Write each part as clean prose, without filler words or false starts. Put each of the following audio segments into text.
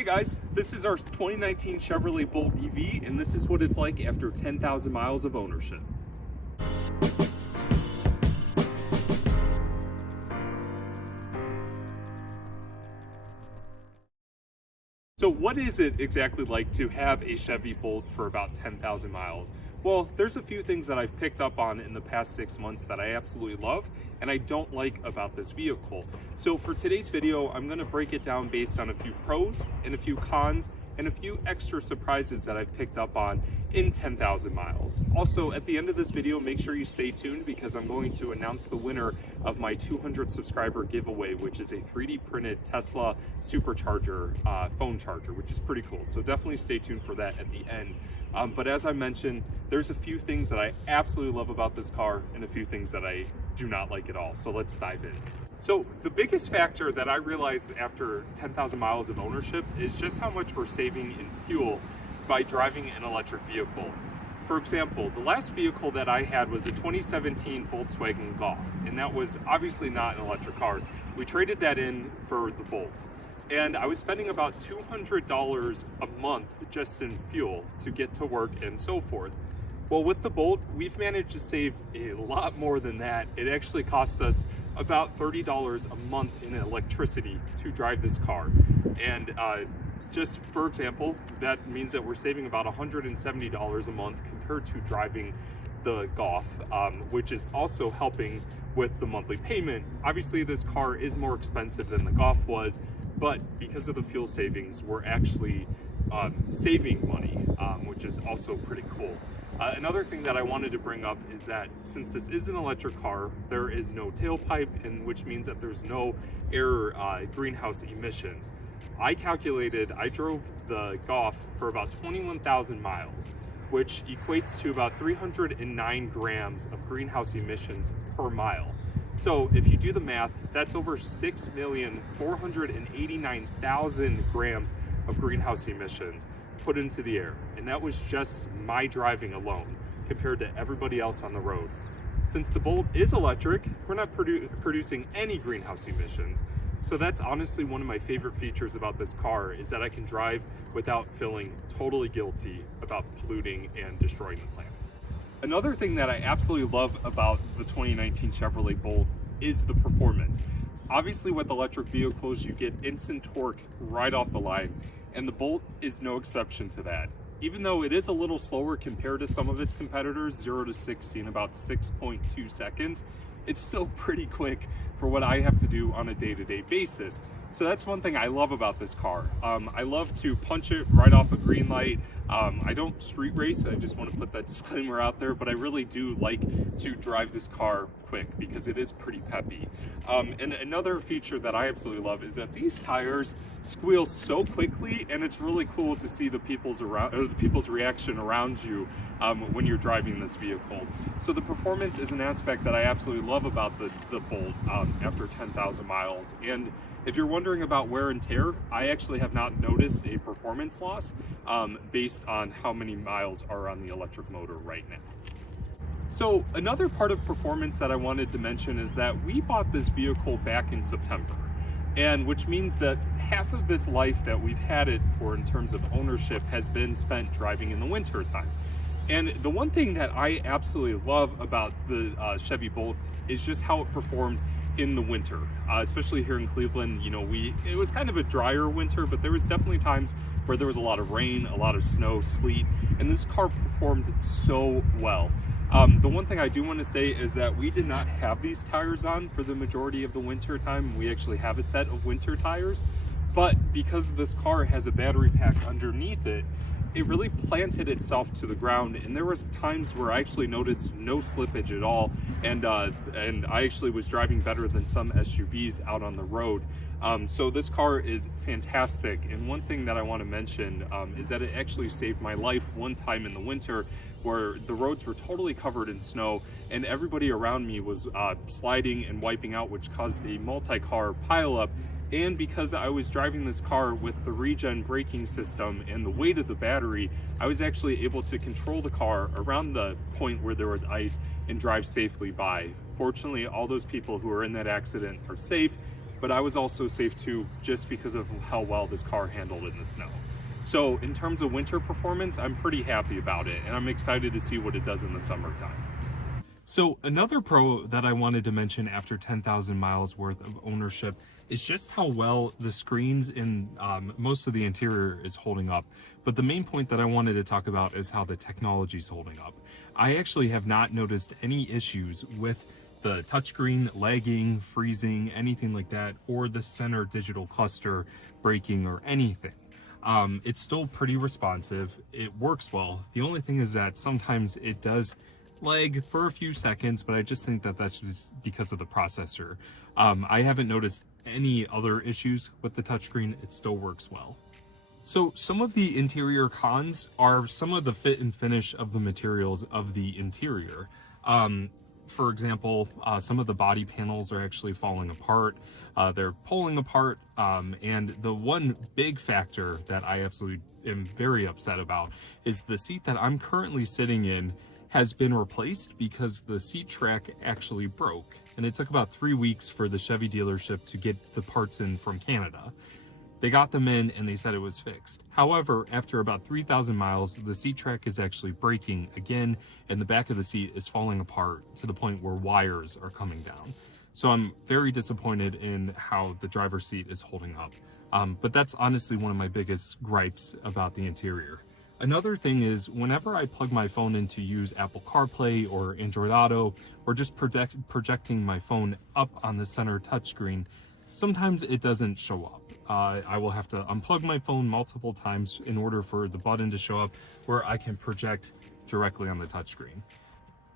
Hey guys, this is our 2019 Chevrolet Bolt EV, and this is what it's like after 10,000 miles of ownership. So what is it exactly like to have a Chevy Bolt for about 10,000 miles? Well, there's a few things that I've picked up on in the past 6 months that I absolutely love and I don't like about this vehicle. So for today's video, I'm going to break it down based on a few pros and a few cons and a few extra surprises that I've picked up on in 10,000 miles. Also, at the end of this video, make sure you stay tuned because I'm going to announce the winner of my 200 subscriber giveaway, which is a 3D printed Tesla supercharger phone charger, which is pretty cool. So definitely stay tuned for that at the end. But as I mentioned, there's a few things that I absolutely love about this car and a few things that I do not like at all. So let's dive in. So the biggest factor that I realized after 10,000 miles of ownership is just how much we're saving in fuel by driving an electric vehicle. For example, the last vehicle that I had was a 2017 Volkswagen Golf, and that was obviously not an electric car. We traded that in for the Bolt. And I was spending about $200 a month just in fuel to get to work and so forth. Well, with the Bolt, we've managed to save a lot more than that. It actually costs us about $30 a month in electricity to drive this car. And just for example, that means that we're saving about $170 a month compared to driving the Golf, which is also helping with the monthly payment. Obviously, this car is more expensive than the Golf was, but because of the fuel savings, we're actually saving money, which is also pretty cool. Another thing that I wanted to bring up is that since this is an electric car, there is no tailpipe, and which means that there's no air greenhouse emissions. I drove the Golf for about 21,000 miles, which equates to about 309 grams of greenhouse emissions per mile. So if you do the math, that's over 6,489,000 grams of greenhouse emissions put into the air. And that was just my driving alone compared to everybody else on the road. Since the Bolt is electric, we're not producing any greenhouse emissions. So that's honestly one of my favorite features about this car, is that I can drive without feeling totally guilty about polluting and destroying the planet. Another thing that I absolutely love about the 2019 Chevrolet Bolt is the performance. Obviously with electric vehicles, you get instant torque right off the line, and the Bolt is no exception to that. Even though it is a little slower compared to some of its competitors, 0 to 60 in about 6.2 seconds, it's still pretty quick for what I have to do on a day-to-day basis. So that's one thing I love about this car. I love to punch it right off a green light. I don't street race, I just want to put that disclaimer out there, but I really do like to drive this car quick because it is pretty peppy. And another feature that I absolutely love is that these tires squeal so quickly, and it's really cool to see the people's reaction around you when you're driving this vehicle. So the performance is an aspect that I absolutely love about the Bolt after 10,000 miles. And if you're wondering about wear and tear, I actually have not noticed a performance loss based on how many miles are on the electric motor right now. So another part of performance that I wanted to mention is that we bought this vehicle back in September, and which means that half of this life that we've had it for in terms of ownership has been spent driving in the winter time. And the one thing that I absolutely love about the Chevy Bolt is just how it performed in the winter, especially here in Cleveland. You know, it was kind of a drier winter, but there was definitely times where there was a lot of rain, a lot of snow, sleet, and this car performed so well. The one thing I do want to say is that we did not have these tires on for the majority of the winter time. We actually have a set of winter tires, but because this car has a battery pack underneath it, it really planted itself to the ground, and there was times where I actually noticed no slippage at all, and I actually was driving better than some SUVs out on the road. So this car is fantastic, and one thing that I want to mention is that it actually saved my life one time in the winter where the roads were totally covered in snow and everybody around me was sliding and wiping out, which caused a multi-car pileup. And because I was driving this car with the regen braking system and the weight of the battery, I was actually able to control the car around the point where there was ice and drive safely by. Fortunately, all those people who were in that accident are safe, but I was also safe too just because of how well this car handled in the snow. So in terms of winter performance, I'm pretty happy about it, and I'm excited to see what it does in the summertime. So another pro that I wanted to mention after 10,000 miles worth of ownership is just how well the screens in most of the interior is holding up. But the main point that I wanted to talk about is how the technology is holding up. I actually have not noticed any issues with the touchscreen lagging, freezing, anything like that, or the center digital cluster breaking or anything. It's still pretty responsive. It works well. The only thing is that sometimes it does lag for a few seconds, but I just think that that's just because of the processor. I haven't noticed any other issues with the touchscreen. It still works well. So some of the interior cons are some of the fit and finish of the materials of the interior. For example, some of the body panels are actually falling apart. They're pulling apart, and the one big factor that I absolutely am very upset about is the seat that I'm currently sitting in has been replaced because the seat track actually broke, and it took about 3 weeks for the Chevy dealership to get the parts in from Canada. They got them in and they said it was fixed. However, after about 3,000 miles, the seat track is actually breaking again, and the back of the seat is falling apart to the point where wires are coming down. So I'm very disappointed in how the driver's seat is holding up. But that's honestly one of my biggest gripes about the interior. Another thing is whenever I plug my phone in to use Apple CarPlay or Android Auto, or just projecting my phone up on the center touchscreen, sometimes it doesn't show up. I will have to unplug my phone multiple times in order for the button to show up where I can project directly on the touchscreen.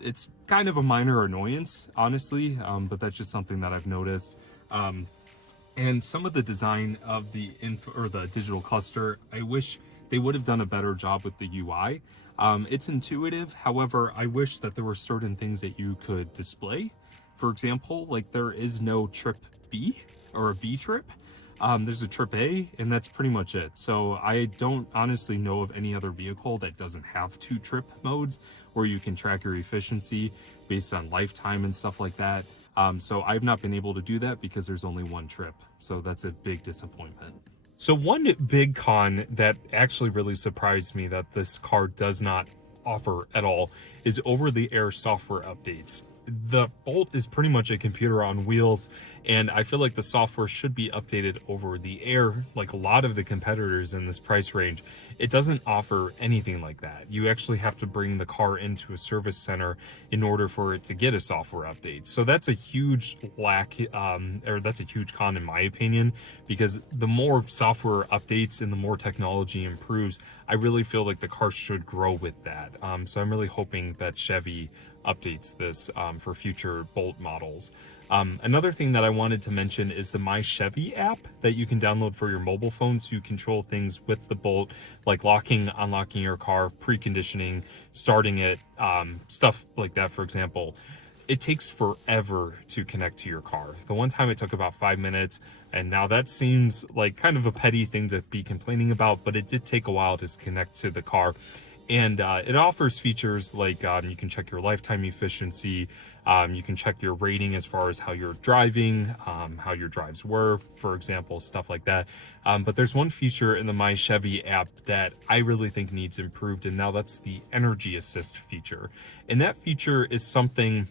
It's kind of a minor annoyance, honestly, but that's just something that I've noticed. And some of the design of the digital cluster, I wish they would have done a better job with the UI. It's intuitive. However, I wish that there were certain things that you could display. For example, like there is no trip B or a B trip. There's a trip A, and that's pretty much it. So I don't honestly know of any other vehicle that doesn't have 2 trip modes where you can track your efficiency based on lifetime and stuff like that. So I've not been able to do that because there's only 1 trip. So that's a big disappointment. So one big con that actually really surprised me that this car does not offer at all is over-the-air software updates. The Bolt is pretty much a computer on wheels, and I feel like the software should be updated over the air like a lot of the competitors in this price range. It doesn't offer anything like that. You actually have to bring the car into a service center in order for it to get a software update. So that's a huge lack, or that's a huge con in my opinion, because the more software updates and the more technology improves, I really feel like the car should grow with that. So I'm really hoping that Chevy updates this for future Bolt models. Another thing that I wanted to mention is the My Chevy app that you can download for your mobile phone to control things with the Bolt, like locking, unlocking your car, preconditioning, starting it, stuff like that, for example. It takes forever to connect to your car. The one time it took about 5 minutes, and now that seems like kind of a petty thing to be complaining about, but it did take a while to connect to the car. And it offers features like you can check your lifetime efficiency, you can check your rating as far as how you're driving, how your drives were, for example, stuff like that. But there's one feature in the My Chevy app that I really think needs improved, and now that's the energy assist feature. And that feature is something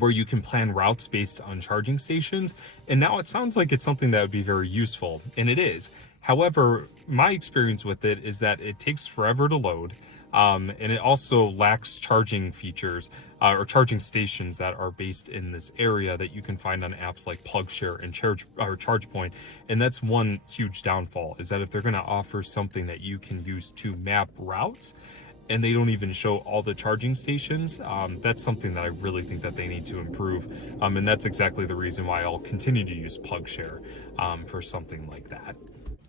where you can plan routes based on charging stations. And now it sounds like it's something that would be very useful, and it is. However, my experience with it is that it takes forever to load, and it also lacks charging features or charging stations that are based in this area that you can find on apps like PlugShare and ChargePoint. And that's one huge downfall, is that if they're going to offer something that you can use to map routes, and they don't even show all the charging stations, that's something that I really think that they need to improve. And that's exactly the reason why I'll continue to use PlugShare for something like that.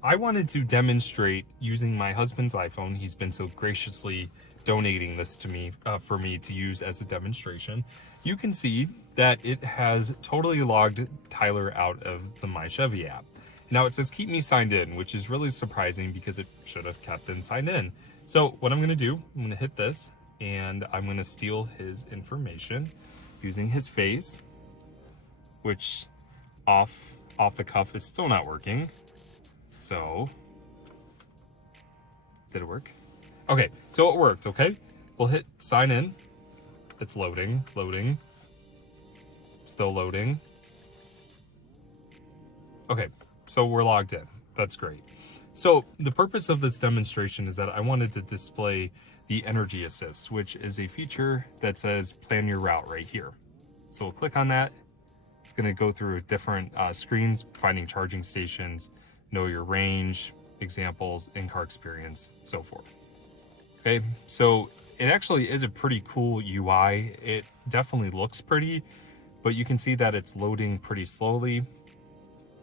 I wanted to demonstrate using my husband's iPhone. He's been so graciously donating this to me for me to use as a demonstration. You can see that it has totally logged Tyler out of the My Chevy app. Now it says keep me signed in, which is really surprising because it should have kept him signed in. So what I'm going to do, I'm going to hit this, and I'm going to steal his information using his face, which off off the cuff is still not working. So, did it work? Okay, so it worked, okay? We'll hit sign in. It's loading, still loading. Okay, so we're logged in. That's great. So the purpose of this demonstration is that I wanted to display the energy assist, which is a feature that says plan your route right here. So we'll click on that. It's going to go through different screens, finding charging stations, know your range, examples, in-car experience, so forth. Okay, so it actually is a pretty cool UI. It definitely looks pretty, but you can see that it's loading pretty slowly.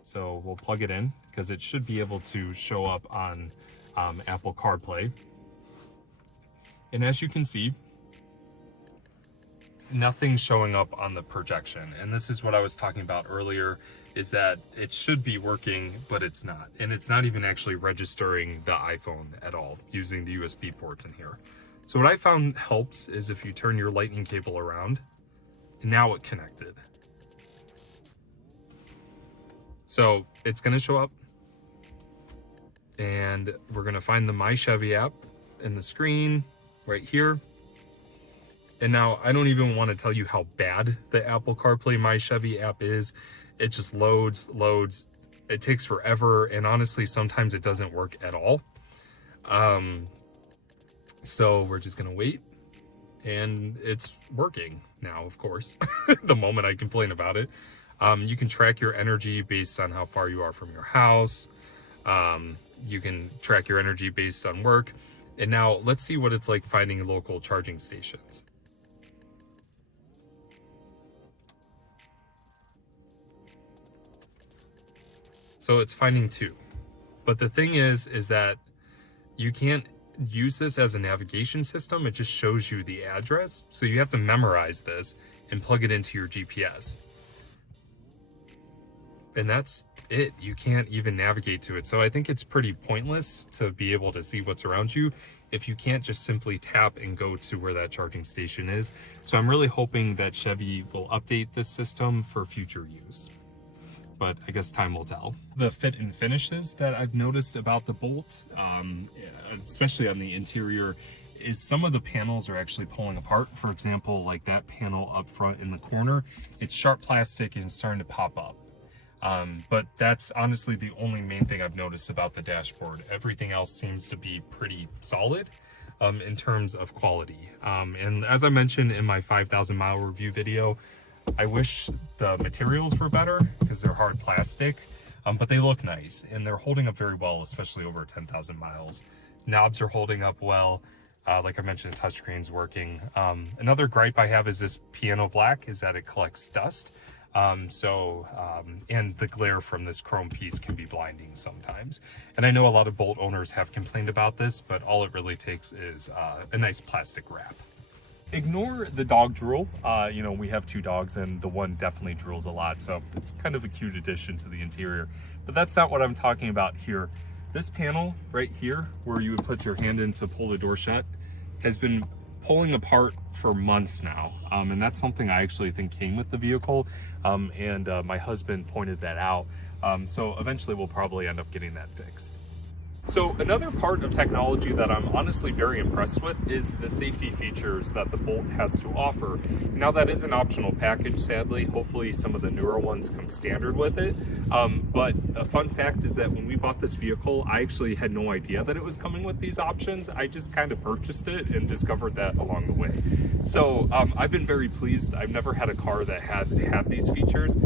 So we'll plug it in because it should be able to show up on Apple CarPlay. And as you can see, nothing's showing up on the projection. And this is what I was talking about earlier, is that it should be working, but it's not. And it's not even actually registering the iPhone at all using the USB ports in here. So what I found helps is if you turn your lightning cable around, and now it connected. So it's gonna show up, and we're gonna find the My Chevy app in the screen right here. And now I don't even want to tell you how bad the Apple CarPlay My Chevy app is. It just loads. It takes forever, and honestly, sometimes it doesn't work at all. So we're just gonna wait, and it's working now, of course, the moment I complain about it. You can track your energy based on how far you are from your house. You can track your energy based on work. And now let's see what it's like finding local charging stations. So it's finding 2. But the thing is that you can't use this as a navigation system. It just shows you the address. So you have to memorize this and plug it into your GPS. And that's it. You can't even navigate to it. So I think it's pretty pointless to be able to see what's around you if you can't just simply tap and go to where that charging station is. So I'm really hoping that Chevy will update this system for future use, but I guess time will tell. The fit and finishes that I've noticed about the Bolt, especially on the interior, is some of the panels are actually pulling apart. For example, like that panel up front in the corner, it's sharp plastic and it's starting to pop up. But that's honestly the only main thing I've noticed about the dashboard. Everything else seems to be pretty solid in terms of quality. And as I mentioned in my 5,000 mile review video, I wish the materials were better because they're hard plastic, but they look nice and they're holding up very well, especially over 10,000 miles. Knobs are holding up well. Like I mentioned, the touchscreen's working. Another gripe I have is this piano black is that it collects dust. And the glare from this chrome piece can be blinding sometimes. And I know a lot of Bolt owners have complained about this, but all it really takes is a nice plastic wrap. Ignore the dog drool. You know, we have 2 dogs and the one definitely drools a lot, so it's kind of a cute addition to the interior. But that's not what I'm talking about here. This panel right here, where you would put your hand in to pull the door shut, has been pulling apart for months now, and that's something I actually think came with the vehicle, and my husband pointed that out, so eventually we'll probably end up getting that fixed. So another part of technology that I'm honestly very impressed with is the safety features that the Bolt has to offer. Now that is an optional package, sadly. Hopefully some of the newer ones come standard with it. But a fun fact is that when we bought this vehicle, I actually had no idea that it was coming with these options. I just kind of purchased it and discovered that along the way. So I've been very pleased. I've never had a car that had these features.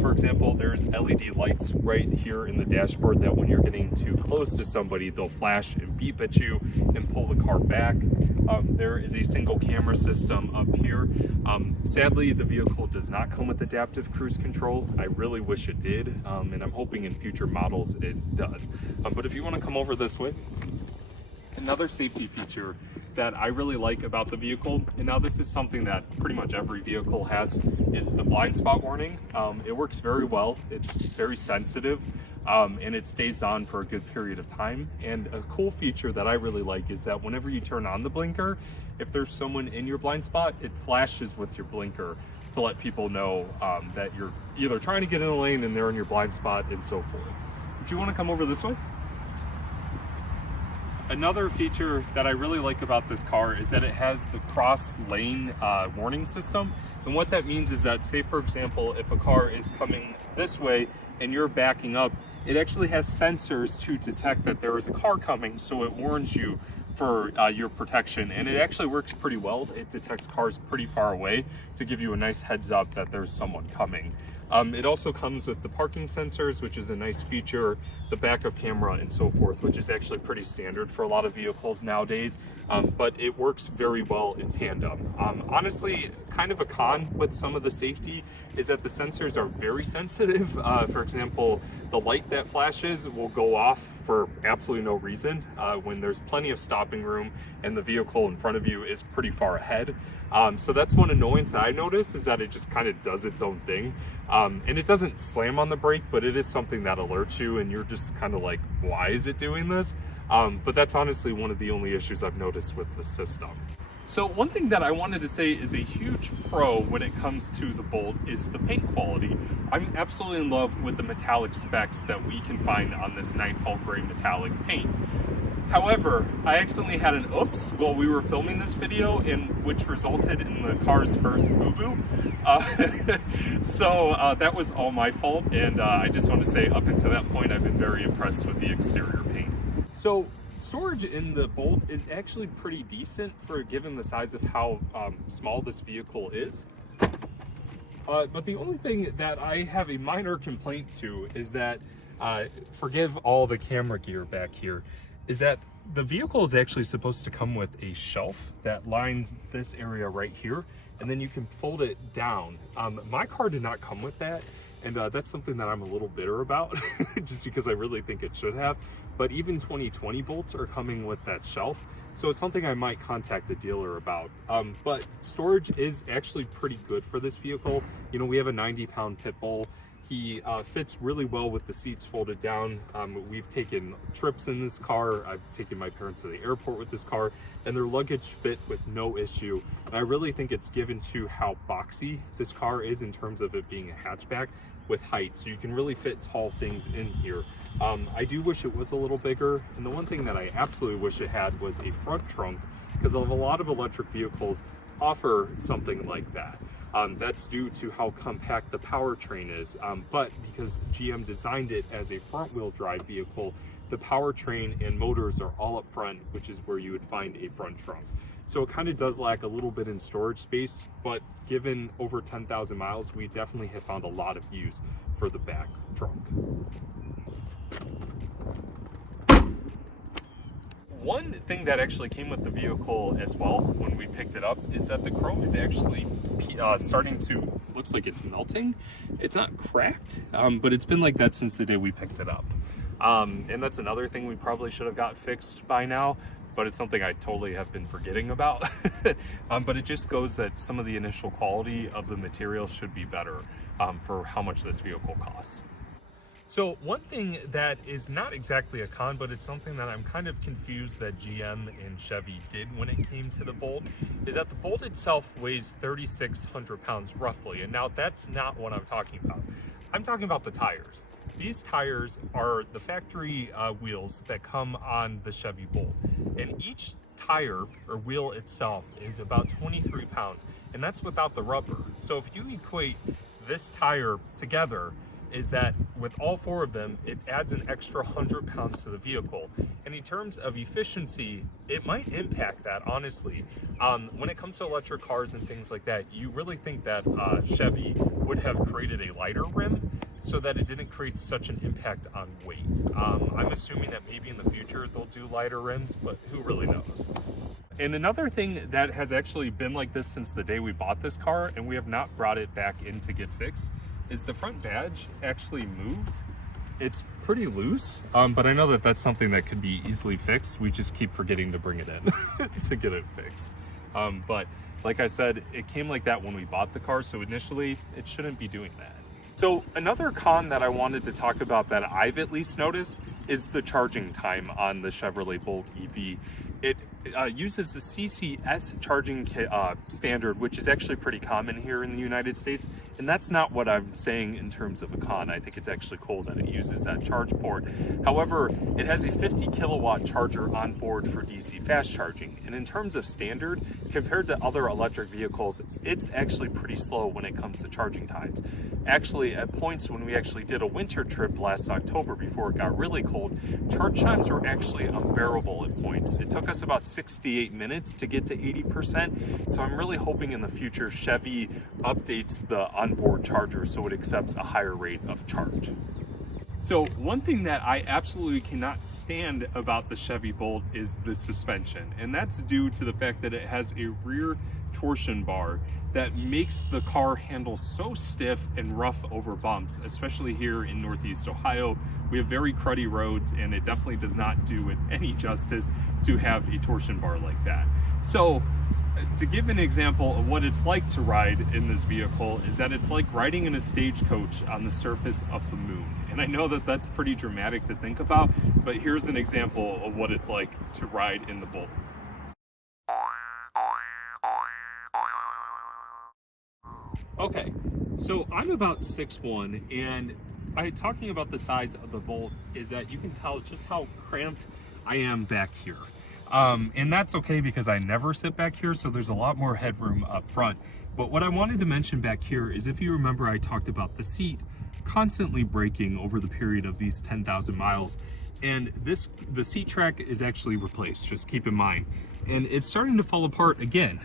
For example, there's LED lights right here in the dashboard that when you're getting too close to somebody, they'll flash and beep at you and pull the car back. There is a single camera system up here. Sadly, the vehicle does not come with adaptive cruise control. I really wish it did, and I'm hoping in future models it does. But if you want to come over this way, another safety feature that I really like about the vehicle, and now this is something that pretty much every vehicle has, is the blind spot warning. It works very well. It's very sensitive, and it stays on for a good period of time. And a cool feature that I really like is that whenever you turn on the blinker, if there's someone in your blind spot, it flashes with your blinker. to let people know that you're either trying to get in the lane and they're in your blind spot and so forth. If you want to come over this way. Another feature that I really like about this car is that it has the cross lane warning system. And what that means is that, say for example, if a car is coming this way and you're backing up, it actually has sensors to detect that there is a car coming, so it warns you for your protection. And it actually works pretty well. It detects cars pretty far away to give you a nice heads up that there's someone coming. It also comes with the parking sensors, which is a nice feature, the backup camera and so forth, which is actually pretty standard for a lot of vehicles nowadays, but it works very well in tandem. Honestly, kind of a con with some of the safety is that the sensors are very sensitive. For example, the light that flashes will go off for absolutely no reason when there's plenty of stopping room and the vehicle in front of you is pretty far ahead. So that's one annoyance that I notice, is that it just kind of does its own thing. And it doesn't slam on the brake, but it is something that alerts you and you're just kind of like, why is it doing this? But that's honestly one of the only issues I've noticed with the system. So one thing that I wanted to say is a huge pro when it comes to the Bolt is the paint quality. I'm absolutely in love with the metallic specs that we can find on this Nightfall Gray metallic paint. However, I accidentally had an oops while we were filming this video, which resulted in the car's first boo-boo. So that was all my fault, and I just want to say up until that point I've been very impressed with the exterior paint. So storage in the Bolt is actually pretty decent for given the size of how small this vehicle is. But the only thing that I have a minor complaint to is that, forgive all the camera gear back here, is that the vehicle is actually supposed to come with a shelf that lines this area right here, and then you can fold it down. My car did not come with that, and that's something that I'm a little bitter about, just because I really think it should have. But even 2020 Bolts are coming with that shelf, so it's something I might contact a dealer about. But storage is actually pretty good for this vehicle. You know, we have a 90-pound pit bull. He fits really well with the seats folded down. We've taken trips in this car. I've taken my parents to the airport with this car, and their luggage fit with no issue. And I really think it's given to how boxy this car is in terms of it being a hatchback with height, so you can really fit tall things in here. I do wish it was a little bigger, and the one thing that I absolutely wish it had was a front trunk, because a lot of electric vehicles offer something like that. That's due to how compact the powertrain is, but because GM designed it as a front-wheel drive vehicle, the powertrain and motors are all up front, which is where you would find a front trunk. So it kind of does lack a little bit in storage space, but given over 10,000 miles, we definitely have found a lot of use for the back trunk. One thing that actually came with the vehicle as well when we picked it up is that the chrome is actually starting to, looks like it's melting. It's not cracked, but it's been like that since the day we picked it up. And that's another thing we probably should have got fixed by now, but it's something I totally have been forgetting about. But it just goes that some of the initial quality of the material should be better for how much this vehicle costs. So one thing that is not exactly a con, but it's something that I'm kind of confused that GM and Chevy did when it came to the Bolt, is that the Bolt itself weighs 3,600 pounds roughly. And now that's not what I'm talking about. I'm talking about the tires. These tires are the factory wheels that come on the Chevy Bolt. And each tire or wheel itself is about 23 pounds, and that's without the rubber. So if you equate this tire together, is that with all four of them, it adds an extra 100 pounds to the vehicle. And in terms of efficiency, it might impact that, honestly. When it comes to electric cars and things like that, you really think that Chevy would have created a lighter rim so that it didn't create such an impact on weight. I'm assuming that maybe in the future they'll do lighter rims, but who really knows? And another thing that has actually been like this since the day we bought this car, and we have not brought it back in to get fixed, is the front badge actually moves. It's pretty loose, but I know that that's something that could be easily fixed. We just keep forgetting to bring it in to get it fixed. But like I said, it came like that when we bought the car, so initially it shouldn't be doing that. So another con that I wanted to talk about that I've at least noticed is the charging time on the Chevrolet Bolt EV. It uses the CCS charging standard, which is actually pretty common here in the United States. And that's not what I'm saying in terms of a con. I think it's actually cool that it uses that charge port. However, it has a 50 kilowatt charger on board for DC fast charging. And in terms of standard, compared to other electric vehicles, it's actually pretty slow when it comes to charging times. Actually, at points when we actually did a winter trip last October before it got really cold, charge times were actually unbearable at points. It took us about 68 minutes to get to 80%. So I'm really hoping in the future Chevy updates the onboard charger so it accepts a higher rate of charge. So one thing that I absolutely cannot stand about the Chevy Bolt is the suspension. And that's due to the fact that it has a rear torsion bar that makes the car handle so stiff and rough over bumps, especially here in Northeast Ohio. We have very cruddy roads, and it definitely does not do it any justice to have a torsion bar like that. So to give an example of what it's like to ride in this vehicle is that it's like riding in a stagecoach on the surface of the moon. And I know that that's pretty dramatic to think about, but here's an example of what it's like to ride in the Bolt. Okay, so I'm about 6'1", and talking about the size of the Bolt is that you can tell just how cramped I am back here. And that's okay because I never sit back here, so there's a lot more headroom up front. But what I wanted to mention back here is, if you remember, I talked about the seat constantly breaking over the period of these 10,000 miles. And the seat track is actually replaced, just keep in mind. And it's starting to fall apart again.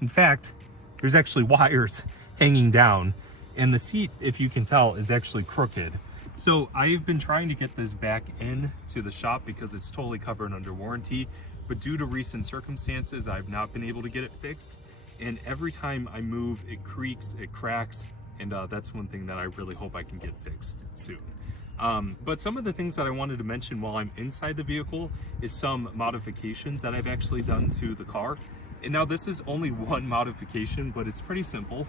In fact, there's actually wires hanging down, and the seat, if you can tell, is actually crooked. So I've been trying to get this back in to the shop because it's totally covered under warranty, but due to recent circumstances, I've not been able to get it fixed. And every time I move, it creaks, it cracks, and that's one thing that I really hope I can get fixed soon. But some of the things that I wanted to mention while I'm inside the vehicle is some modifications that I've actually done to the car. And now this is only one modification, but it's pretty simple,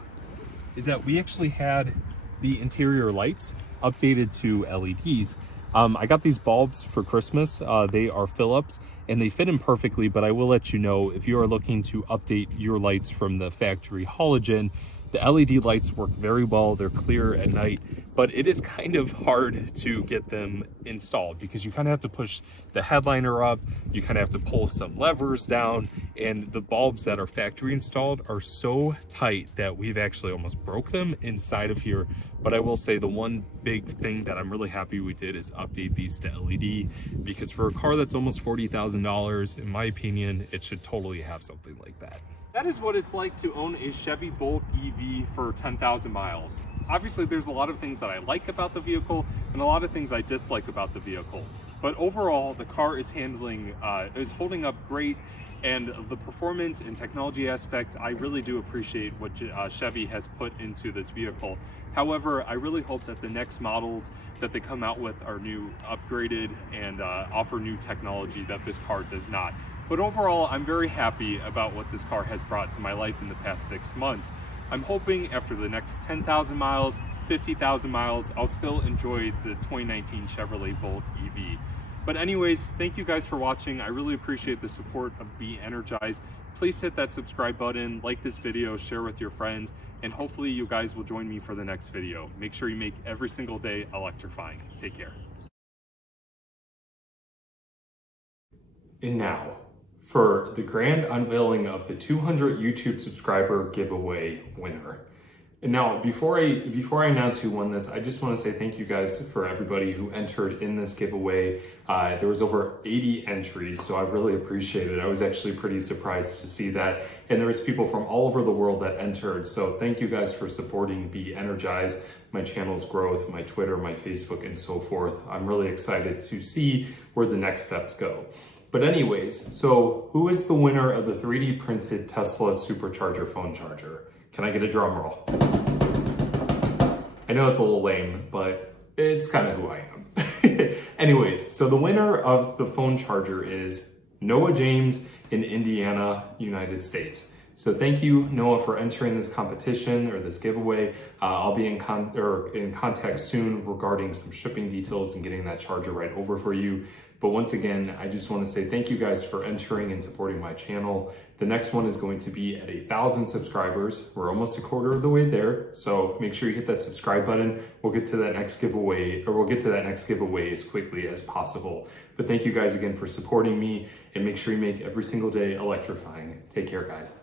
is that we actually had the interior lights updated to LEDs. I got these bulbs for Christmas. They are Philips and they fit in perfectly, but I will let you know, if you are looking to update your lights from the factory halogen, the LED lights work very well. They're clear at night, but it is kind of hard to get them installed because you kind of have to push the headliner up, you kind of have to pull some levers down, and the bulbs that are factory installed are so tight that we've actually almost broke them inside of here. But I will say the one big thing that I'm really happy we did is update these to LED, because for a car that's almost $40,000, in my opinion, it should totally have something like that. That is what it's like to own a Chevy Bolt EV for 10,000 miles. Obviously, there's a lot of things that I like about the vehicle and a lot of things I dislike about the vehicle. But overall, the car is holding up great, and the performance and technology aspect, I really do appreciate what Chevy has put into this vehicle. However, I really hope that the next models that they come out with are new, upgraded, and offer new technology that this car does not. But overall, I'm very happy about what this car has brought to my life in the past 6 months. I'm hoping after the next 10,000 miles, 50,000 miles, I'll still enjoy the 2019 Chevrolet Bolt EV. But anyways, thank you guys for watching. I really appreciate the support of Be Energized. Please hit that subscribe button, like this video, share with your friends, and hopefully you guys will join me for the next video. Make sure you make every single day electrifying. Take care. And now, for the grand unveiling of the 200 YouTube subscriber giveaway winner. And now, before I announce who won this, I just want to say thank you guys for everybody who entered in this giveaway. There was over 80 entries, so I really appreciate it. I was actually pretty surprised to see that. And there was people from all over the world that entered. So thank you guys for supporting Be Energized, my channel's growth, my Twitter, my Facebook, and so forth. I'm really excited to see where the next steps go. But anyways, so who is the winner of the 3D printed Tesla supercharger phone charger? Can I get a drum roll? I know it's a little lame, but it's kind of who I am. Anyways, so the winner of the phone charger is Noah James in Indiana, United States. So thank you, Noah, for entering this competition or this giveaway. I'll be in contact soon regarding some shipping details and getting that charger right over for you. But once again, I just want to say thank you guys for entering and supporting my channel. The next one is going to be at 1,000 subscribers. We're almost a quarter of the way there. So make sure you hit that subscribe button. We'll get to that next giveaway as quickly as possible. But thank you guys again for supporting me, and make sure you make every single day electrifying. Take care, guys.